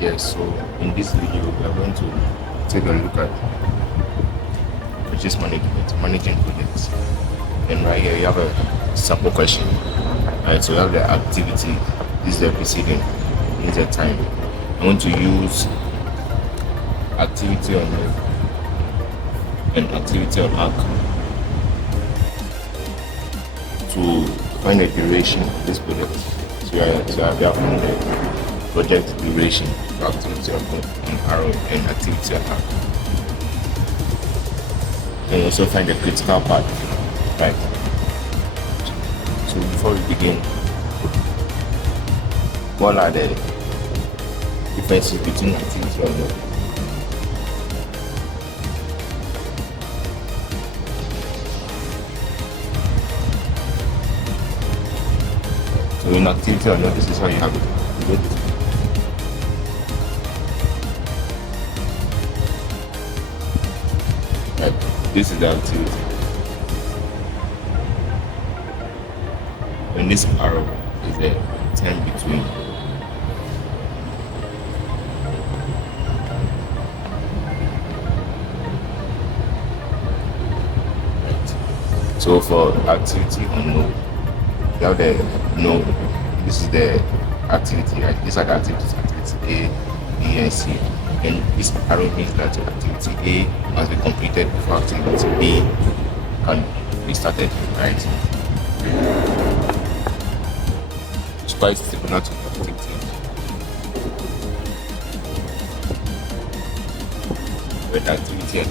Yes, so in this video we are going to take a look at project management, managing projects. And right here you have a sample question. Right, so you have the activity, this is the preceding, this is the time. I'm going to use activity on left and activity on arc to find the duration of this project. So you have found the project duration for activity on arrow and activity on arc. And also find the critical part. Right. So before we begin, what are the differences between activity on arc? So in activity or not, this is how you have it. Right. This is the activity. And this arrow is the time between. Right. So for activity or no, you have the no, this is the activity, right? These are the activities, activity A, B, and C. And this arrow means that activity A must be completed before activity B can be started, right? It's quite similar to activity. With activity and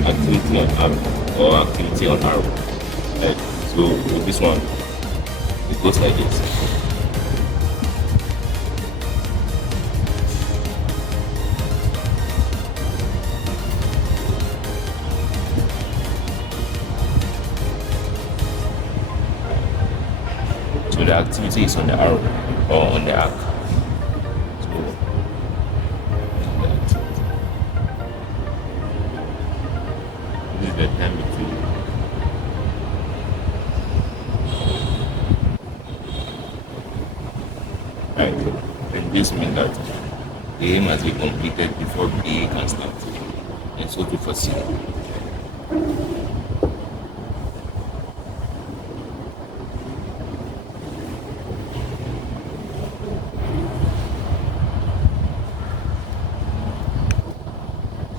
activity on arrow or activity on arrow. Right. So with this one, it goes like this. So the activity is on the arrow or on the arc. The time between. Right. And this means that A must be completed before B can start. And so to foresee.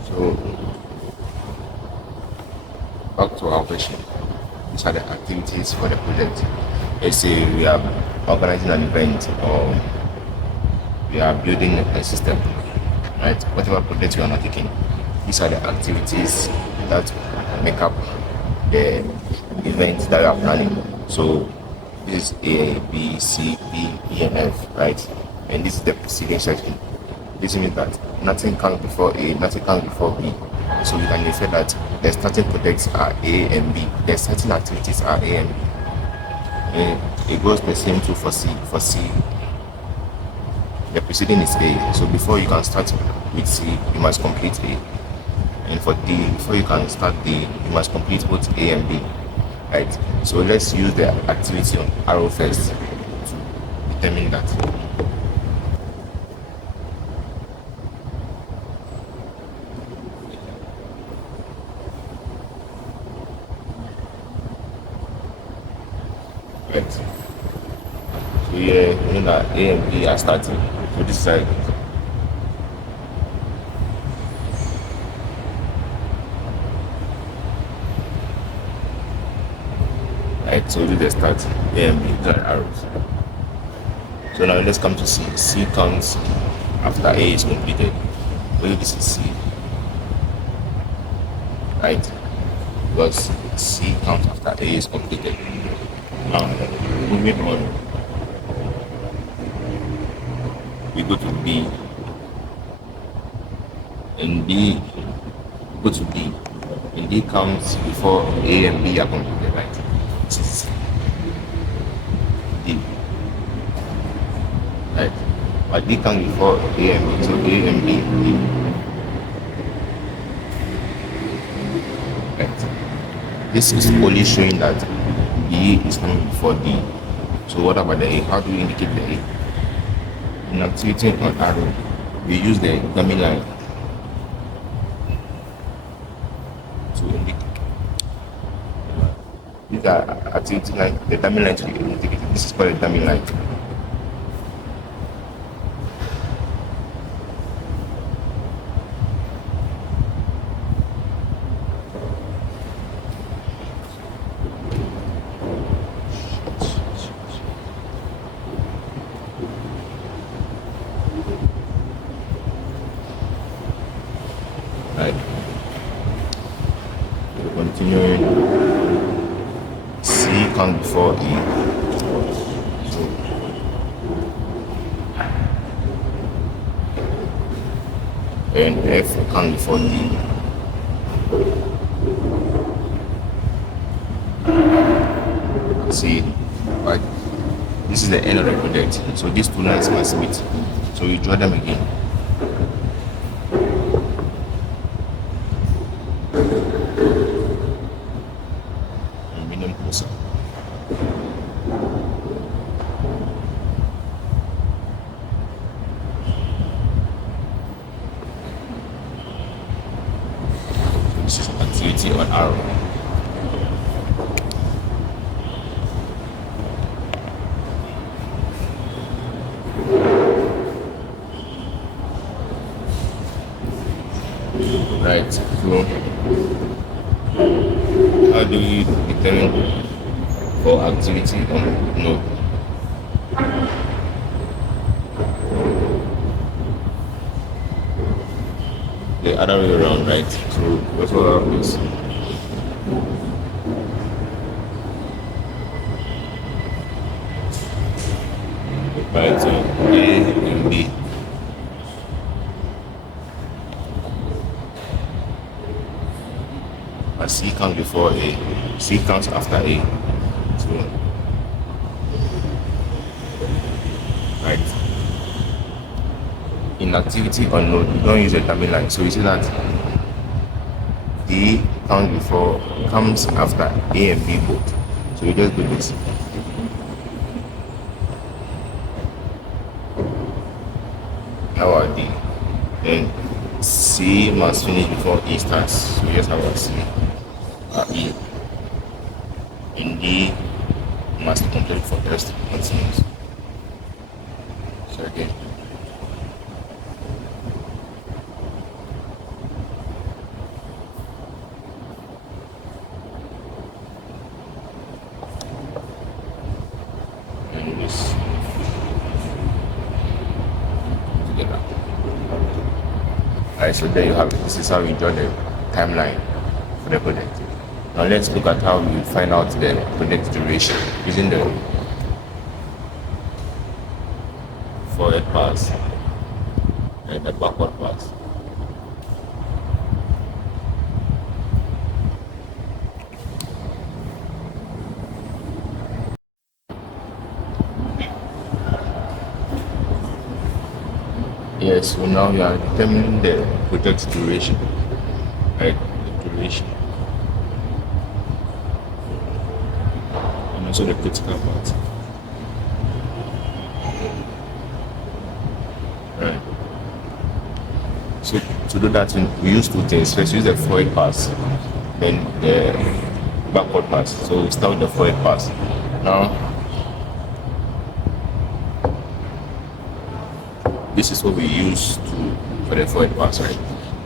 So back to our question. These are the activities for the project. Let's say we are organizing an event or we are building a system, right? Whatever project you are not taking, these are the activities that make up the event that you are planning. So this is A, B, C, D, E, and F, right? And this is the preceding section. This means that nothing comes before A, nothing comes before B. So we can say that the starting projects are A and B. The starting activities are A and B. And it goes the same too for C. For C, the preceding is A. So before you can start with C, you must complete A. And for D, before you can start D, you must complete both A and B. Right? So let's use the activity on arrow first to determine that. Right. So here, you know that A and B are starting. So this side. Right, so this is the start. A and B are arrows. So now let's come to C. C comes after A is completed. Well, this is C. Right? Because C comes after A is completed. Now, moving on, we go to B, and B, go to D, and D comes before A and B are completed, right? This is D, right? But D comes before A and B, so A and B. Right. This is only showing that B is coming before D. So what about the A? How do we indicate the A? In activity on arrow, we use the dummy line to indicate. These are activity line, the dummy line to be indicated. This is called a dummy line. Right. Continuing. C comes before E. So, and F comes before D. See, right? This is the end of the project. So these two lines must meet. So you draw them again. And bring them closer. This is activity on arrow. Right, so how do you determine for activity on node? The other way around, right? So that's what happens. Right, so A and B. But C comes before A. C comes after A. So, right. In activity on node, you don't use a dummy line. So you see that D comes after A and B both. So you just do this. Now our D. Then C must finish before E starts. So we just have our C. E in D must complete for S to continue. So again. And this together. Alright, so there you have it. This is how we draw the timeline for the project. Now let's look at how we find out the project duration using the forward pass and the backward pass. Yes, so now we are determining the project duration, right? The duration. And also the critical part. Right. So to do that, we use two things. First, use the forward pass, then the backward pass. So we start with the forward pass. Now, this is what we use for the forward pass, right?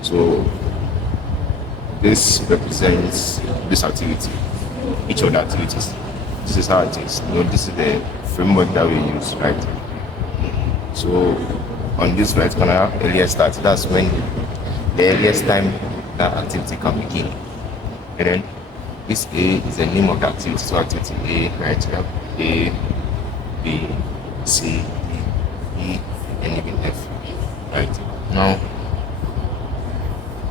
So this represents this activity, each of the activities. This is how it is. You know, this is the framework that we use, right? So on this right corner, earliest start, that's when the earliest time that activity can begin. And then this A is the name of the activity. So activity A, right? We have A, B, C, D, E, and even F. Right? Now,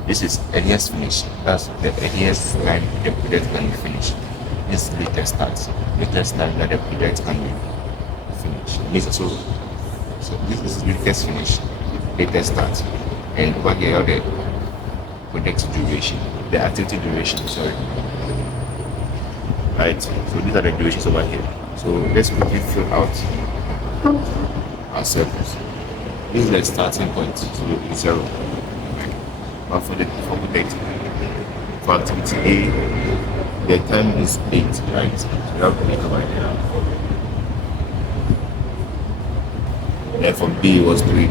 this is earliest finish. That's the earliest time the project can be finished. This latest start. Latest time that the project can be finished. Means also So this is latest finish, latest start, and over here the project duration, the activity duration. Sorry. Right. So these are the durations over here. So let's quickly fill out our circles. This is the starting point, so it's 0. Right. But for project, for activity A, the time is 8, right? So we have to make over here. Then for B it was 3.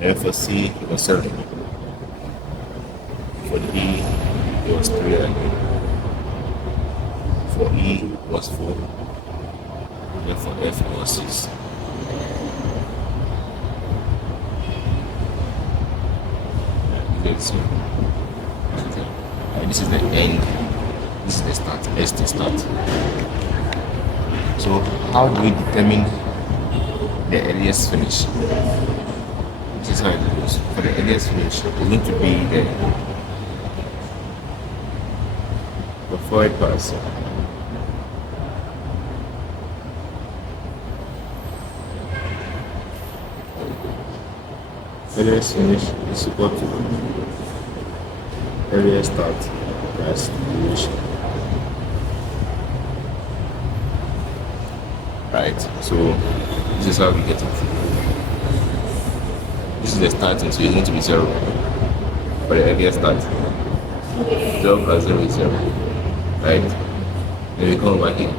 And for C it was 7. For D it was 3 again. For E it was 4. And for F it was 6. And this is the end. This is the start. S the start. So how do we determine the earliest finish? This is how it goes. For the earliest finish, it need to be the forward pass. Earliest finish is equal to earliest start plus duration. Right, so this is how we get it. This is the starting, so it's going to be 0 for the earliest start. 0 plus 0 is 0. Right? Then we come over here.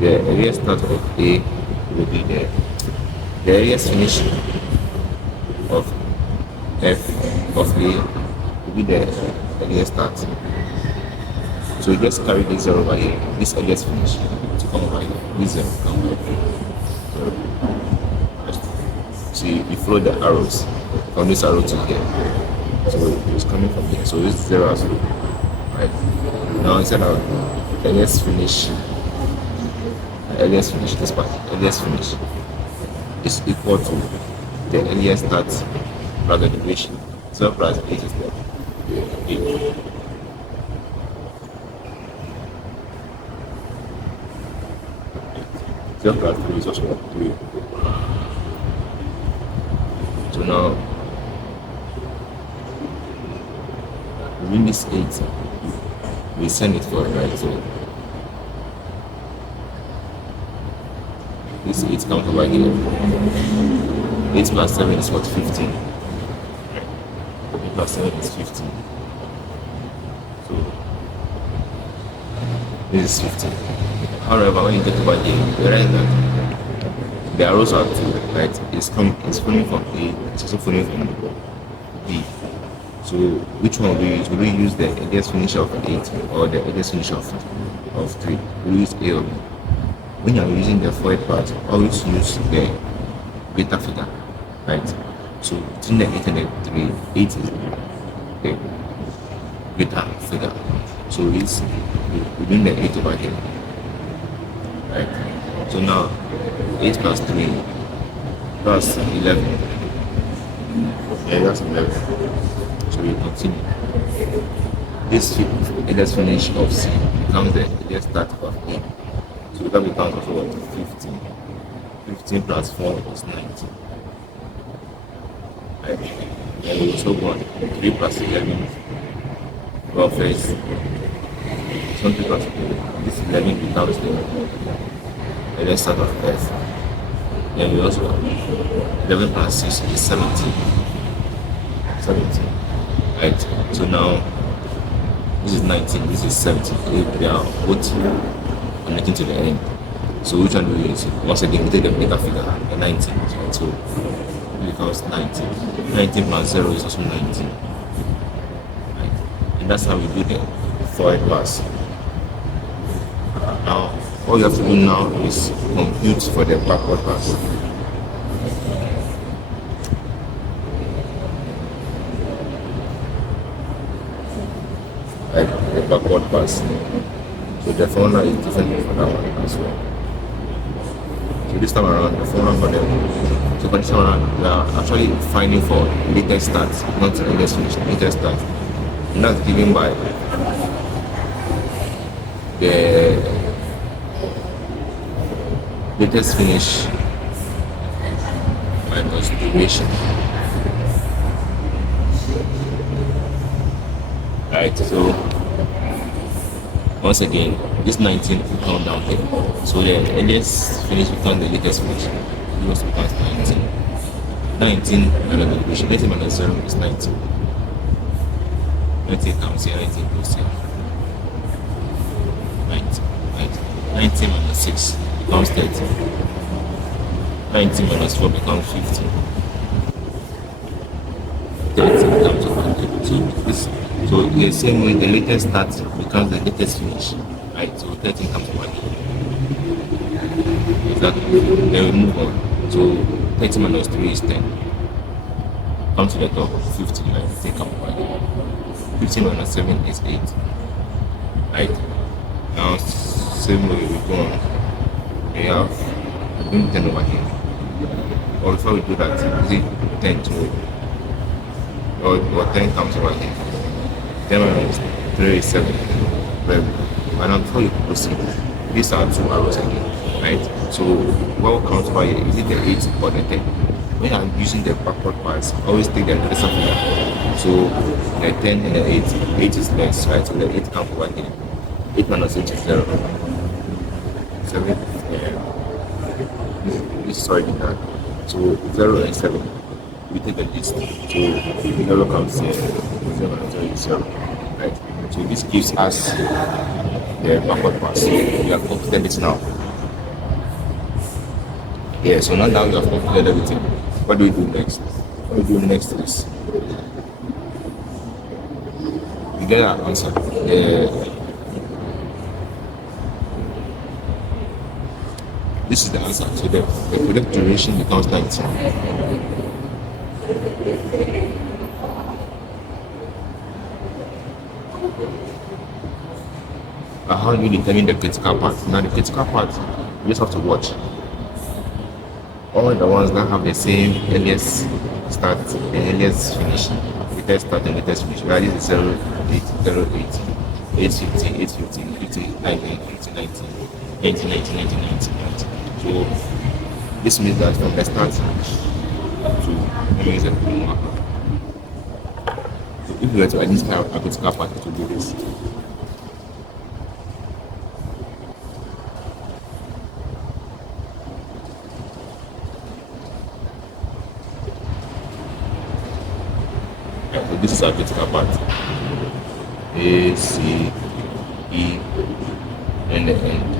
The earliest start of A will be there. The earliest finish of F of A will be the earliest start. So we just carry this 0 over here, this earliest finish to come over here. This 0 come over here. So you follow the arrows from this arrow to here. So it's coming from here. So this is 0 as well. Right. Now instead of earliest finish, this part, earliest finish is equal to the earliest start plus the duration. 0 plus 8 is there. 8. Plus 3 is also 3. So now within this 8, we send it forward, right? So this 8 comes over here. 8 plus 7 is what? 15. 8 plus 7 is 15. So this is 15. However, when you get over here, you realize that the arrows are 2, right? It's following from A, it's also following from B. So which one will we use? Will we use the earliest finish of 8 or the earliest finish of 3? We'll use A or B. When you are using the forward part, always use the greater figure, right? So between the 8 and the 3, 8 is the greater figure. So it's within the 8 over here. Right. So now 8 plus 3 plus 11. Yeah, that's 11. So we continue. This earliest finish of C becomes the earliest start of A. So that becomes also what? 15. 15 plus 4 is 19. Right. Then we also got 3 plus 11. Well, first, something plus this 11 becomes the earliest start of F. Then we also got 11 plus 6 is 17. 17. Right. So now this is 19, this is 17. They are both connecting to the end. So which one do we use? Once again, we take the bigger figure, the 19. Right? So it becomes 19. 19 plus 0 is also 19. Right. And that's how we do the forward pass. Now, all you have to do now is compute for the backward pass. Like the backward pass. So the formula is different for that one as well. So this time around, the formula for them. So for this time around, we are actually finding for latest start, not latest finish, latest start. And that's given by the latest finish minus duration. Right, so once again, this 19 will count down here. So the earliest finish becomes the latest finish. It also becomes 19. 19 minus the duration. 19 minus 0 is 19. 19 comes here, 19 goes here. 19, 19 minus 6 becomes 30. 19 minus 4 becomes 50. 30 becomes 100. So the same way the latest start becomes the latest finish. Right? So 13 comes to 1. Exactly. Then we move on. So 30 minus 3 is 10. Come to the top, 50, right? Take up 1. 15 minus 7 is 8. Right? Now, same way we go on. We have bring 10 over here. Or before we do that, is it 10 to or 10 comes over here. 10 minus 3 is 7. But now before you proceed, these are two arrows again. Right? So what comes over here? Is it the 8 or the 10? When I'm using the backward pass, always take the lesser figure. So the 10 and the 8, 8 is less, right? So the 8 comes over here. 8 minus 8 is 0. 7, this is already done. So 0 and 7, we take the list. So 0 comes here, 0 and 0 is 0. Right? So this gives us the backward pass. We have completed it now. Yeah, so now we have completed everything. What do we do next? What we do next is we get our answer. This is the answer. So the product duration becomes 19. But how do you determine the critical part? Now the critical part, you just have to watch. All the ones that have the same earliest start, the earliest finish, latest start and latest finish. That is 0, 8, 0, 8, 850, 850, 50, 90, 50, 90, 90, 90, 90, 90. So this means that from the start to let me use a blue marker. So if we were to identify a critical part, it would do this. So this is our critical part. A, C, E, and the end.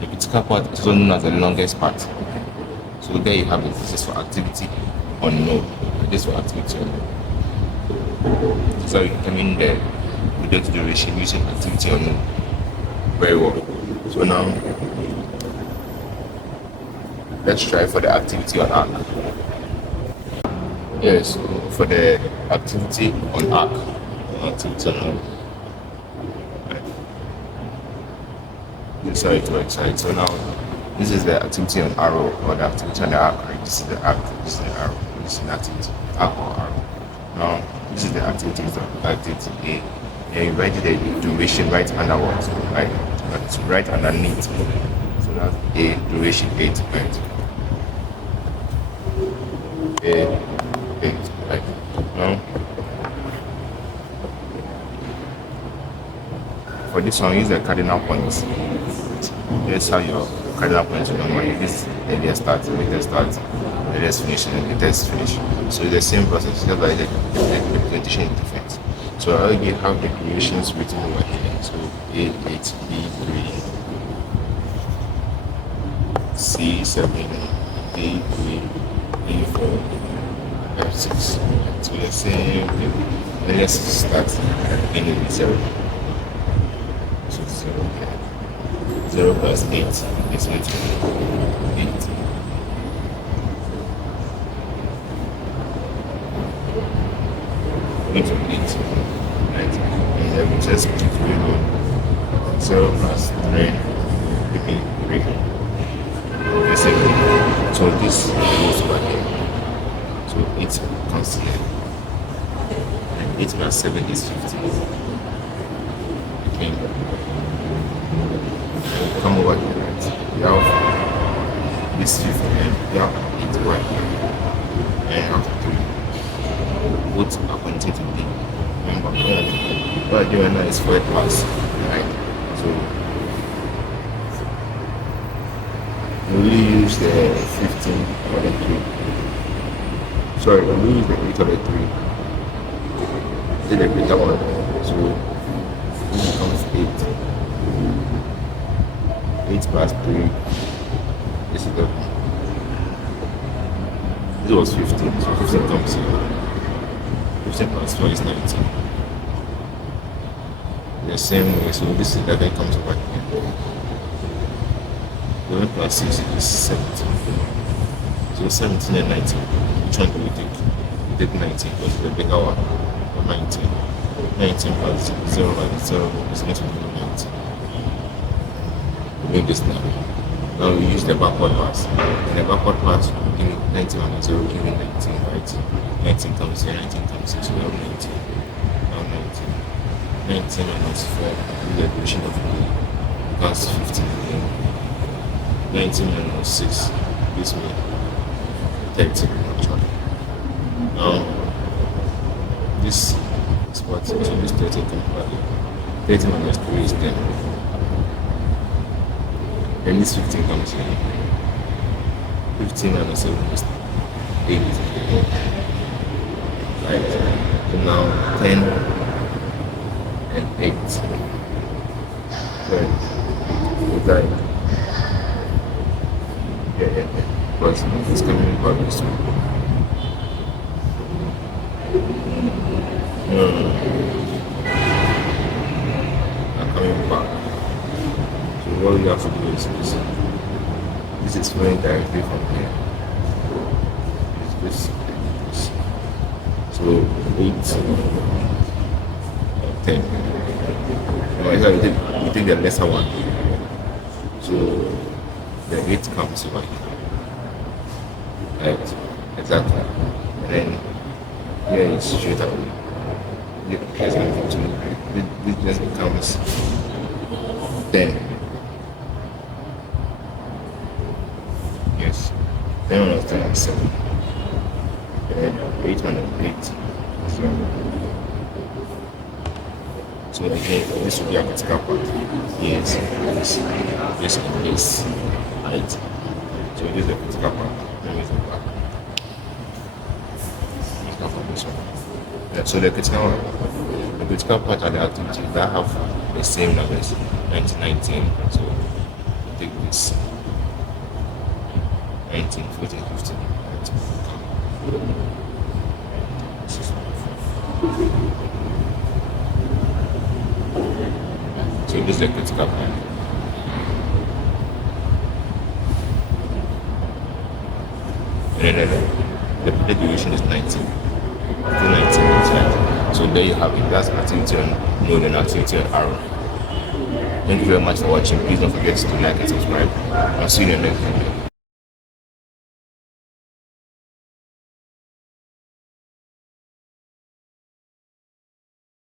The critical part is also known as the longest part. So there you have it. This is for activity on node. This is for activity on node. So you determine the product duration using activity on node. Very well. So now let's try for the activity on arc. Yes, so for the activity on arc, activity on node. This is how it works, right? So now this is the activity on arrow or the activity on the arc, right? This is the arc, this is the arrow, this is the activity, arc or arrow. Now this is the activity A. And you write the duration right underwards, right? But right underneath. So that's A, duration 8, right? A, 8, right? Now for this one, use the cardinal points. That's how your cardinal points will normally. This earliest start, latest start, earliest finish, and latest finish. So it's the same process, just like the presentation is different. So I already have the creations written over here. So A8, B3, C7, D3, D4, F6. So the same thing. Then let's start ending with 0. So 0 here. 0 plus 8 is 8. 8. Into 8. Right? And then we just keep going. 0 plus 3 will be 3. The same thing. So this goes over here. So 8 comes here. 8 plus 7 is 15. Okay. Come over here, right? You have this 15 and you have 8 right here. And you have 3. Both are connected to D. Remember, what I'm doing now is 4 plus, right? So we really use the 15 or the 3. Sorry, we use the 8 or the 3. Then the greater one. So this becomes 8. 8 plus 3. This is the. This was 15. So 15 comes here. 15 plus 4 is 19. The same way, so this 11 comes over here. 11 plus 6 is 17. So 17 and 19. Which one do we take? We take 19 because the bigger one. Or 19. 19 plus 0 minus 0 is not equal to 19. We make this now. Now we use the backward pass. In the backward pass, give me 19 minus 0, give me 19, right? 19 comes here, 19 comes here, so we have 19. Now 19. 19 minus 4 is the division of 3. That's 15 again. 19 minus 6 gives me 30 actually. Now this is what, so this 30 comes back here. 30 minus 3 is 10. And this 15 comes here. 15 minus 7 is 8. Right. So now 10 and 8. Right. It's like, yeah. But it's coming back this way. I'm coming back. So what we have to do is this is flowing directly from here. This. So 8 10. Now we take the lesser one. So the 8 comes over here. Right? Exactly. And then here it's straight away. Here's nothing to move. This just becomes 10. Yes. 10 minus 10 is 7. And 8 minus 8 is 1. So again, this will be a critical part. Yes, this and this. Right? So this is the critical part. Let me go back. Let's go from this one. Yeah, so the critical part are the activities that have the same numbers, 1919. So take this 19, 14, 15, 19. So this is the critical part. And then the duration is 19. 19 minutes. So there you have it. That's activity on node and activity on arrow. Thank you very much for watching. Please don't forget to like and subscribe. I'll see you in the next video.